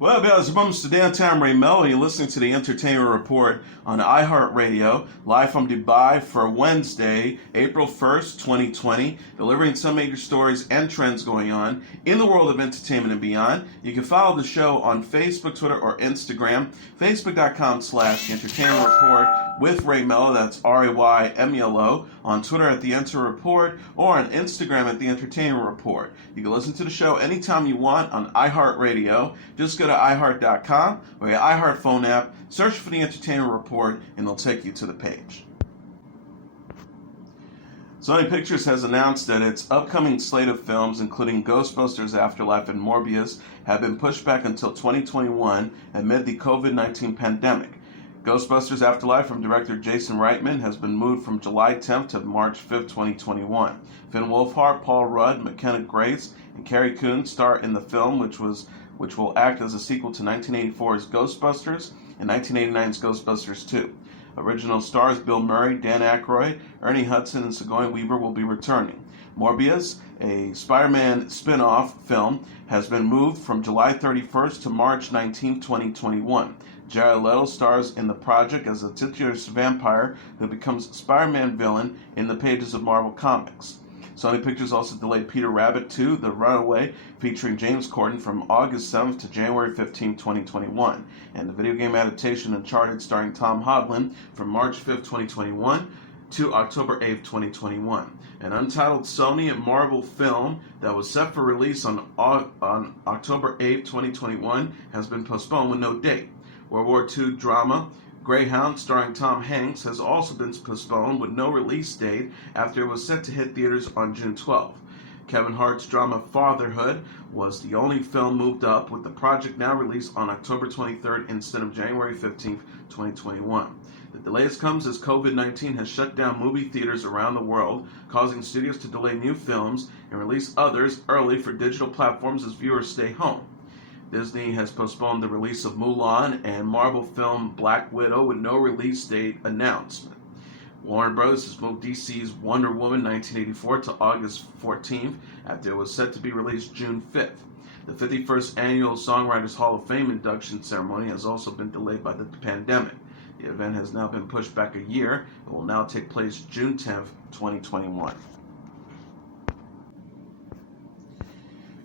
Well, guys, welcome to downtown Melo. You're listening to the Entertainment Report on iHeartRadio, live from Dubai for Wednesday, April 1st, 2020, delivering some major stories and trends going on in the world of entertainment and beyond. You can follow the show on Facebook, Twitter, or Instagram, facebook.com/Entertainment Report with Ray Melo, that's RAYMELO, on Twitter at The Enter Report, or on Instagram at The Entertainment Report. You can listen to the show anytime you want on iHeartRadio. Just go to iHeart.com or your iHeart phone app, search for The Entertainment Report, and it'll take you to the page. Sony Pictures has announced that its upcoming slate of films, including Ghostbusters Afterlife and Morbius, have been pushed back until 2021 amid the COVID-19 pandemic. Ghostbusters Afterlife from director Jason Reitman has been moved from July 10th to March 5th, 2021. Finn Wolfhard, Paul Rudd, McKenna Grace, and Carrie Coon star in the film, which will act as a sequel to 1984's Ghostbusters and 1989's Ghostbusters 2. Original stars Bill Murray, Dan Aykroyd, Ernie Hudson, and Sigourney Weaver will be returning. Morbius, a Spider-Man spin-off film, has been moved from July 31st to March 19, 2021. Jared Leto stars in the project as a titular vampire who becomes Spider-Man villain in the pages of Marvel Comics. Sony Pictures also delayed Peter Rabbit 2, The Runaway, featuring James Corden from August 7th to January 15, 2021, and the video game adaptation Uncharted starring Tom Holland from March 5th, 2021 to October 8th, 2021. An untitled Sony and Marvel film that was set for release on October 8th, 2021 has been postponed with no date. World War II drama Greyhound, starring Tom Hanks, has also been postponed with no release date after it was set to hit theaters on June 12th. Kevin Hart's drama Fatherhood was the only film moved up, with the project now released on October 23rd instead of January 15th, 2021. The delays comes as COVID-19 has shut down movie theaters around the world, causing studios to delay new films and release others early for digital platforms as viewers stay home. Disney has postponed the release of Mulan and Marvel film Black Widow with no release date announcement. Warner Bros. Has moved DC's Wonder Woman 1984 to August 14th after it was set to be released June 5th. The 51st annual Songwriters Hall of Fame induction ceremony has also been delayed by the pandemic. The event has now been pushed back a year and will now take place June 10th, 2021.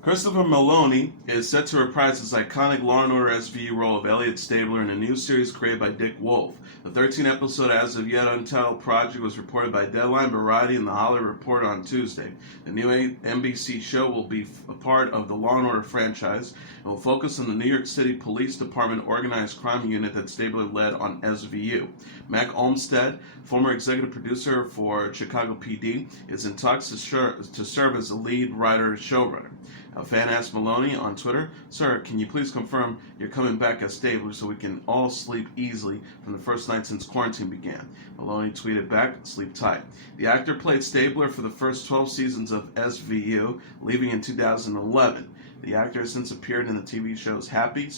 Christopher Meloni is set to reprise his iconic Law & Order SVU role of Elliot Stabler in a new series created by Dick Wolf. The 13-episode as of yet untitled project was reported by Deadline, Variety, and The Hollywood Reporter on Tuesday. The new NBC show will be a part of the Law & Order franchise and will focus on the New York City Police Department organized crime unit that Stabler led on SVU. Mac Olmstead, former executive producer for Chicago PD, is in talks to serve as the lead writer and showrunner. A fan asked Meloni on Twitter, "Sir, can you please confirm you're coming back as Stabler so we can all sleep easily from the first night since quarantine began?" Meloni tweeted back, "Sleep tight." The actor played Stabler for the first 12 seasons of SVU, leaving in 2011. The actor has since appeared in the TV shows Happy,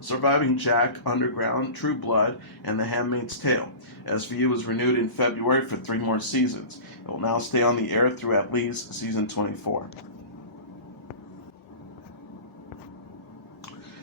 Surviving Jack, Underground, True Blood, and The Handmaid's Tale. SVU was renewed in February for 3 more seasons. It will now stay on the air through at least season 24.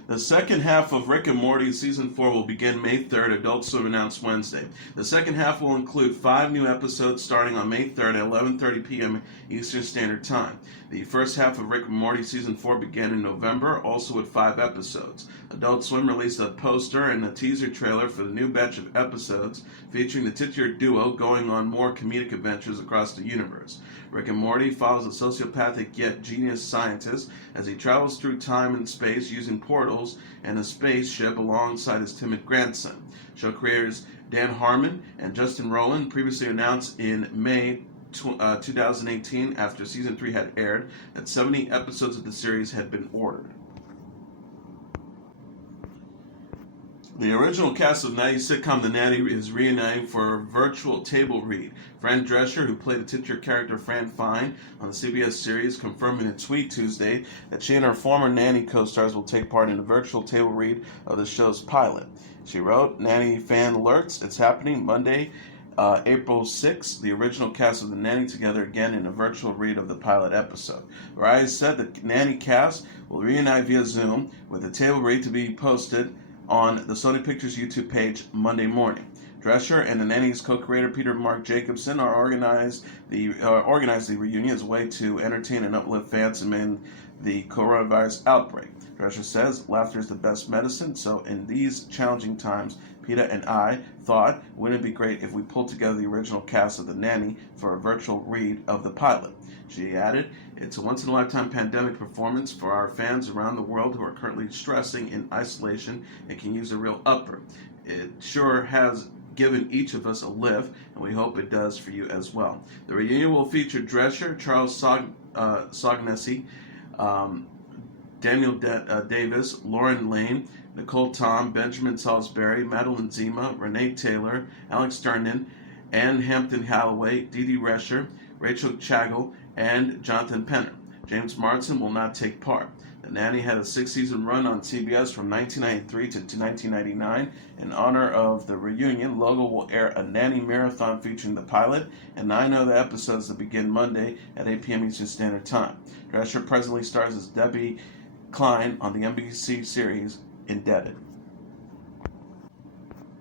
The second half of Rick and Morty Season 4 will begin May 3rd, Adult Swim announced Wednesday. The second half will include 5 new episodes starting on May 3rd at 11:30 p.m. Eastern Standard Time. The first half of Rick and Morty Season 4 began in November, also with 5 episodes. Adult Swim released a poster and a teaser trailer for the new batch of episodes, featuring the titular duo going on more comedic adventures across the universe. Rick and Morty follows a sociopathic yet genius scientist as he travels through time and space using portals and a spaceship alongside his timid grandson. Show creators Dan Harmon and Justin Roiland previously announced in May 2018, after Season 3 had aired, that 70 episodes of the series had been ordered. The original cast of Nanny sitcom The Nanny is reuniting for a virtual table read. Fran Drescher, who played the titular character Fran Fine on the CBS series, confirmed in a tweet Tuesday that she and her former Nanny co-stars will take part in a virtual table read of the show's pilot. She wrote, "Nanny fan alerts, it's happening Monday April 6th, the original cast of The Nanny together again in a virtual read of the pilot episode. Variety said the Nanny cast will reunite via Zoom, with a table read to be posted on the Sony Pictures YouTube page Monday morning. Drescher and The Nanny's co-creator Peter Mark Jacobson are organized the reunion as a way to entertain and uplift fans amid the coronavirus outbreak. Drescher says, "Laughter is the best medicine, so in these challenging times, Peter and I thought, wouldn't it be great if we pulled together the original cast of The Nanny for a virtual read of the pilot?" She added, "It's a once-in-a-lifetime pandemic performance for our fans around the world who are currently stressing in isolation and can use a real upper. It sure has given each of us a lift, and we hope it does for you as well." The reunion will feature Drescher, Charles Sognesi, Daniel Davis, Lauren Lane, Nicole Tom, Benjamin Salisbury, Madeline Zima, Renee Taylor, Alex Sternin, Ann Hampton Halloway, Dee Dee Rescher, Rachel Chagall, and Jonathan Penner. James Marsden will not take part. The Nanny had a 6-season run on CBS from 1993 to 1999. In honor of the reunion, Logo will air a Nanny marathon featuring the pilot and 9 other episodes that begin Monday at 8 p.m. Eastern Standard Time. Drescher presently stars as Debbie Klein on the NBC series Indebted.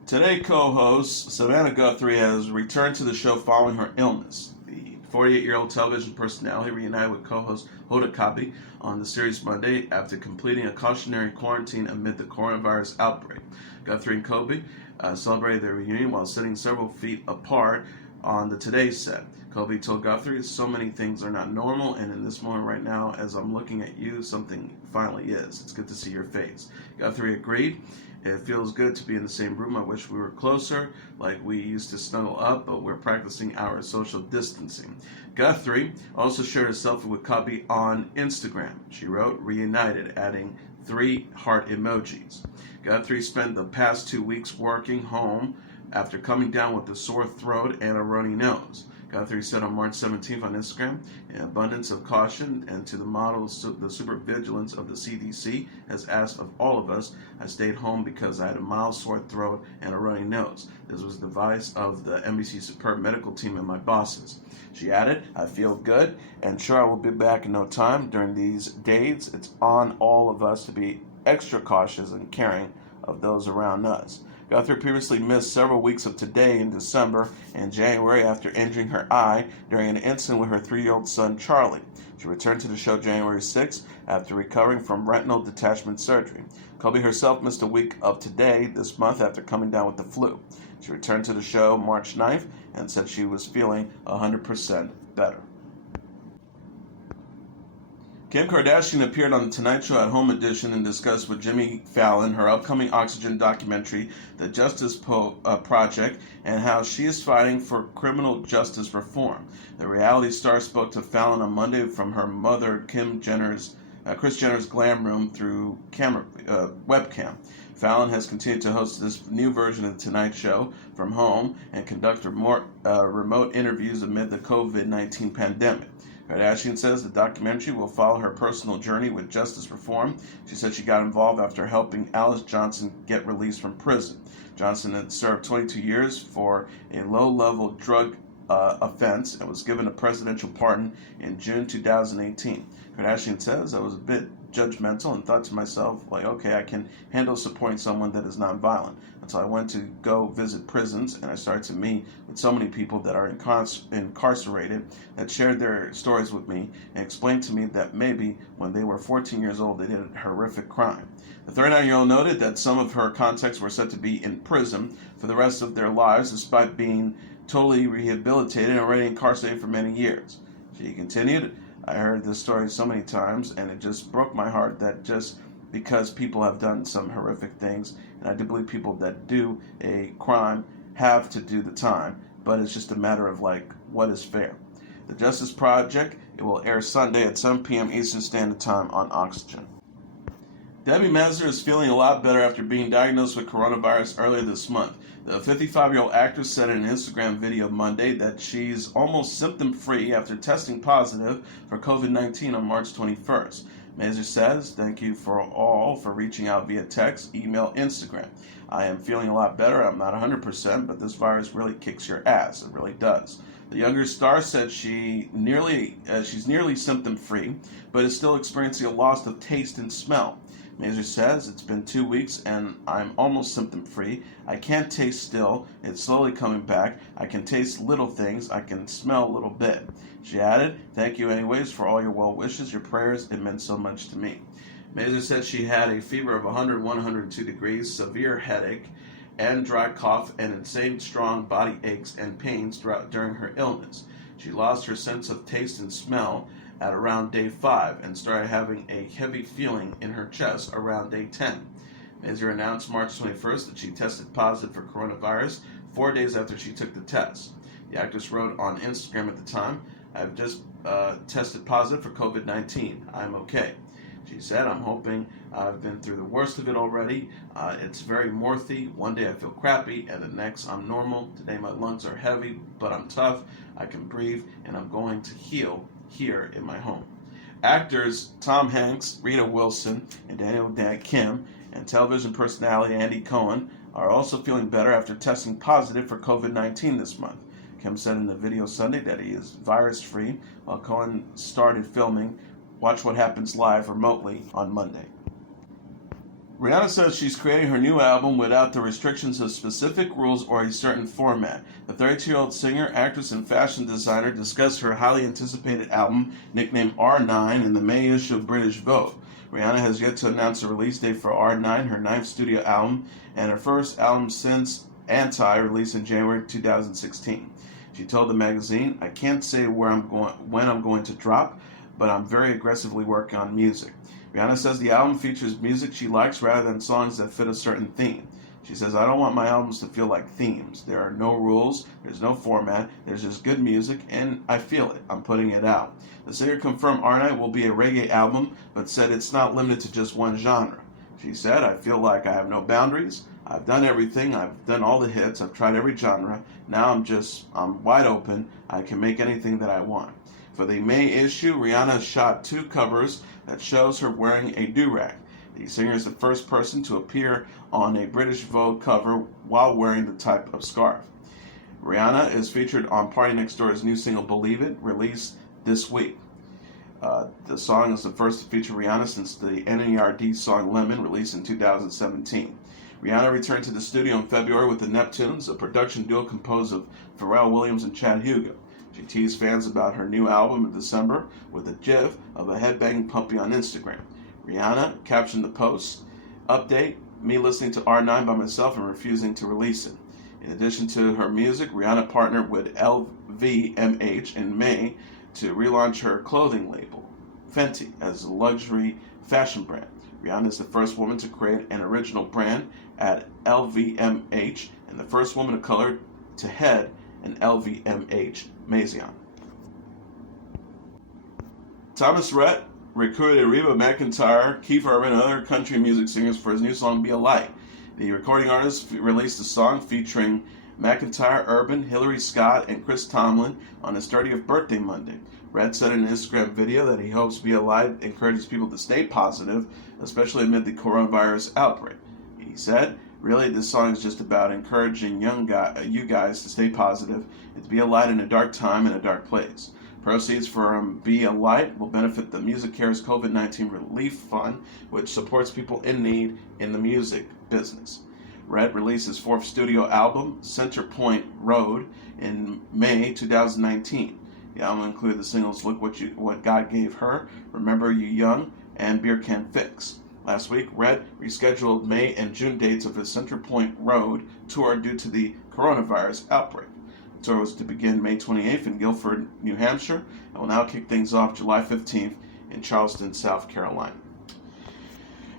Today, co-host Savannah Guthrie has returned to the show following her illness. The 48-year-old television personality reunited with co-host Hoda Kotb on the series Monday after completing a cautionary quarantine amid the coronavirus outbreak. Guthrie and Kotb celebrated their reunion while sitting several feet apart on the Today set. Kotb told Guthrie, "So many things are not normal, and in this moment right now, as I'm looking at you, something finally is. It's good to see your face." Guthrie agreed. "It feels good to be in the same room. I wish we were closer, like we used to snuggle up, but we're practicing our social distancing." Guthrie also shared a selfie with Kotb on Instagram. She wrote, "Reunited," adding 3 heart emojis. Guthrie spent the past 2 weeks working home after coming down with a sore throat and a runny nose. Guthrie said on March 17th on Instagram, "An abundance of caution and to the model, the supervigilance of the CDC has asked of all of us. I stayed home because I had a mild sore throat and a runny nose. This was the advice of the NBC superb medical team and my bosses." She added, "I feel good and sure I will be back in no time. During these days, it's on all of us to be extra cautious and caring of those around us." Guthrie previously missed several weeks of Today in December and January after injuring her eye during an incident with her 3-year-old son, Charlie. She returned to the show January 6th after recovering from retinal detachment surgery. Kotb herself missed a week of Today this month after coming down with the flu. She returned to the show March 9th and said she was feeling 100% better. Kim Kardashian appeared on The Tonight Show at Home Edition and discussed with Jimmy Fallon her upcoming Oxygen documentary, The Justice Project, and how she is fighting for criminal justice reform. The reality star spoke to Fallon on Monday from her mother, Kris Jenner's glam room through webcam. Fallon has continued to host this new version of The Tonight Show from home and conduct remote interviews amid the COVID-19 pandemic. Kardashian says the documentary will follow her personal journey with justice reform. She said she got involved after helping Alice Johnson get released from prison. Johnson had served 22 years for a low-level drug offense and was given a presidential pardon in June 2018. Kardashian says, "I was a bit judgmental and thought to myself, like, okay, I can handle supporting someone that is nonviolent, until I went to go visit prisons and I started to meet with so many people that are incarcerated that shared their stories with me and explained to me that maybe when they were 14 years old they did a horrific crime." The 39-year-old noted that some of her contacts were said to be in prison for the rest of their lives despite being totally rehabilitated and already incarcerated for many years. She continued, "I heard this story so many times and it just broke my heart that just because people have done some horrific things, and I do believe people that do a crime have to do the time, but it's just a matter of like what is fair." The Justice Project, it will air Sunday at 7 p.m. Eastern Standard Time on Oxygen. Debi Mazar is feeling a lot better after being diagnosed with coronavirus earlier this month. The 55-year-old actress said in an Instagram video Monday that she's almost symptom-free after testing positive for COVID-19 on March 21st. Mazar says, "Thank you for all for reaching out via text, email, Instagram. I am feeling a lot better. I'm not 100%, but this virus really kicks your ass. It really does." The younger star said she's nearly symptom-free, but is still experiencing a loss of taste and smell. Mazar says, "It's been 2 weeks and I'm almost symptom-free. I can't taste still. It's slowly coming back. I can taste little things. I can smell a little bit." She added, "Thank you anyways for all your well wishes, your prayers. It meant so much to me." Mazar said she had a fever of 101, 102 degrees, severe headache, and dry cough, and insane strong body aches and pains during her illness. She lost her sense of taste and smell at around day 5 and started having a heavy feeling in her chest around day 10. Mazar announced March 21st that she tested positive for coronavirus 4 days after she took the test. The actress wrote on Instagram at the time, "I've just tested positive for COVID-19. I'm okay." She said, "I'm hoping I've been through the worst of it already. It's very Morty. One day I feel crappy, and the next I'm normal. Today my lungs are heavy, but I'm tough. I can breathe, and I'm going to heal here in my home." Actors Tom Hanks, Rita Wilson, and Daniel Day Kim, and television personality Andy Cohen are also feeling better after testing positive for COVID-19 this month. Kim said in the video Sunday that he is virus-free, while Cohen started filming Watch What Happens Live remotely on Monday. Rihanna says she's creating her new album without the restrictions of specific rules or a certain format. The 32-year-old singer, actress, and fashion designer discussed her highly anticipated album, nicknamed R9, in the May issue of British Vogue. Rihanna has yet to announce a release date for R9, her 9th studio album, and her first album since Anti, released in January 2016. She told the magazine, "I can't say when I'm going to drop, but I'm very aggressively working on music." Rihanna says the album features music she likes rather than songs that fit a certain theme. She says, "I don't want my albums to feel like themes. There are no rules, there's no format, there's just good music, and I feel it. I'm putting it out." The singer confirmed R9 will be a reggae album, but said it's not limited to just one genre. She said, "I feel like I have no boundaries. I've done everything. I've done all the hits. I've tried every genre. Now I'm wide open. I can make anything that I want." For the May issue, Rihanna shot 2 covers that shows her wearing a do-rag. The singer is the first person to appear on a British Vogue cover while wearing the type of scarf. Rihanna is featured on Party Next Door's new single Believe It, released this week. The song is the first to feature Rihanna since the NERD song Lemon, released in 2017. Rihanna returned to the studio in February with the Neptunes, a production duo composed of Pharrell Williams and Chad Hugo. She teased fans about her new album in December with a gif of a headbanging puppy on Instagram. Rihanna captioned the post, "Update, me listening to R9 by myself and refusing to release it." In addition to her music, Rihanna partnered with LVMH in May to relaunch her clothing label, Fenty, as a luxury fashion brand. Rihanna is the first woman to create an original brand at LVMH and the first woman of color to head an LVMH Maison. Thomas Rhett recruited Reba McEntire, Keith Urban, and other country music singers for his new song Be a Light. The recording artist released a song featuring McEntire, Urban, Hillary Scott, and Chris Tomlin on his 30th birthday Monday. Rhett said in an Instagram video that he hopes Be a Light encourages people to stay positive, especially amid the coronavirus outbreak. He said, "Really, this song is just about encouraging you guys to stay positive and to be a light in a dark time in a dark place. Proceeds from Be a Light will benefit the MusiCares COVID-19 Relief Fund, which supports people in need in the music business." Rhett released his 4th studio album, Center Point Road, in May 2019. The album included the singles Look What God Gave Her, Remember You Young, and Beer Can Fix. Last week, Rhett rescheduled May and June dates of his Center Point Road tour due to the coronavirus outbreak. The tour was to begin May 28th in Guilford, New Hampshire, and will now kick things off July 15th in Charleston, South Carolina.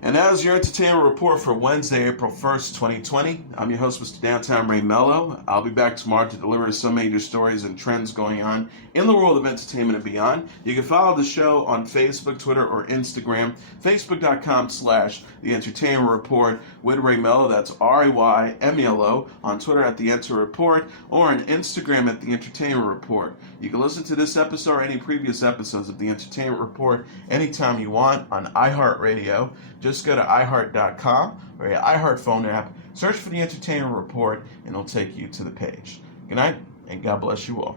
And that is your entertainment report for Wednesday, April 1st, 2020. I'm your host, Mr. Downtown Ray Melo. I'll be back tomorrow to deliver some major stories and trends going on in the world of entertainment and beyond. You can follow the show on Facebook, Twitter, or Instagram. Facebook.com/The Entertainment Report with Ray Melo. That's RAYMELO. On Twitter at The Enter Report, or on Instagram at The Entertainment Report. You can listen to this episode or any previous episodes of The Entertainment Report anytime you want on iHeartRadio. Just go to iHeart.com or your iHeart phone app, search for The Entertainment Report, and it'll take you to the page. Good night, and God bless you all.